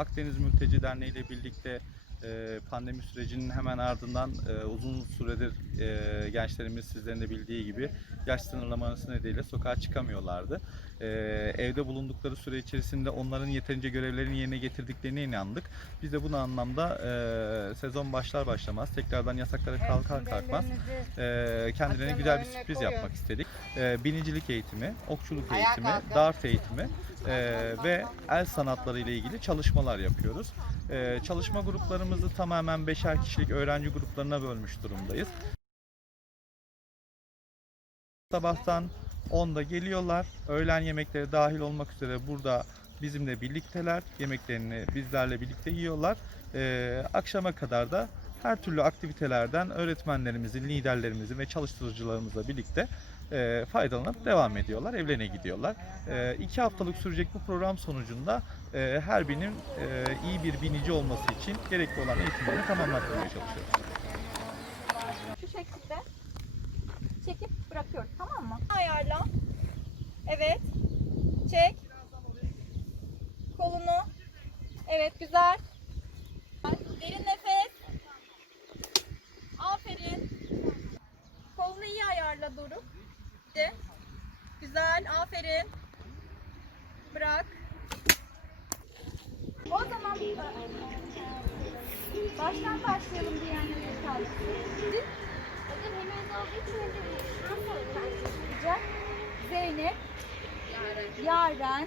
Akdeniz Mülteci Derneği ile birlikte e, pandemi sürecinin hemen ardından e, uzun süredir e, gençlerimiz sizlerin de bildiği gibi yaş sınırlaması nedeniyle sokağa çıkamıyorlardı. E, evde bulundukları süre içerisinde onların yeterince görevlerini yerine getirdiklerine inandık. Biz de bu anlamda e, sezon başlar başlamaz tekrardan yasaklara kalkar kalkmaz e, kendilerine güzel bir sürpriz yapmak istedik. E, binicilik eğitimi, okçuluk eğitimi, dart eğitimi e, ve el sanatları ile ilgili çalışmalar yapıyoruz. E, çalışma gruplarımızı tamamen beşer kişilik öğrenci gruplarına bölmüş durumdayız. Sabahtan 10'da geliyorlar. Öğlen yemekleri dahil olmak üzere burada bizimle birlikteler. Yemeklerini bizlerle birlikte yiyorlar. E, akşama kadar da her türlü aktivitelerden öğretmenlerimizin, liderlerimizin ve çalıştırıcılarımızla birlikte e, faydalanıp devam ediyorlar, evlerine gidiyorlar. E, iki haftalık sürecek bu program sonucunda e, her birinin e, iyi bir binici olması için gerekli olan eğitimlerini tamamlatmaya çalışıyoruz. Şu şekilde çekip bırakıyoruz tamam mı? Ayarla. Evet. Çek. Kolunu. Evet güzel. Ayarla Doruk. De. Güzel. Aferin. Bırak. O zaman e, baştan başlayalım diyenlere kaldı. Hocam hemen. Şuradan sonra ben Zeynep, Yaren,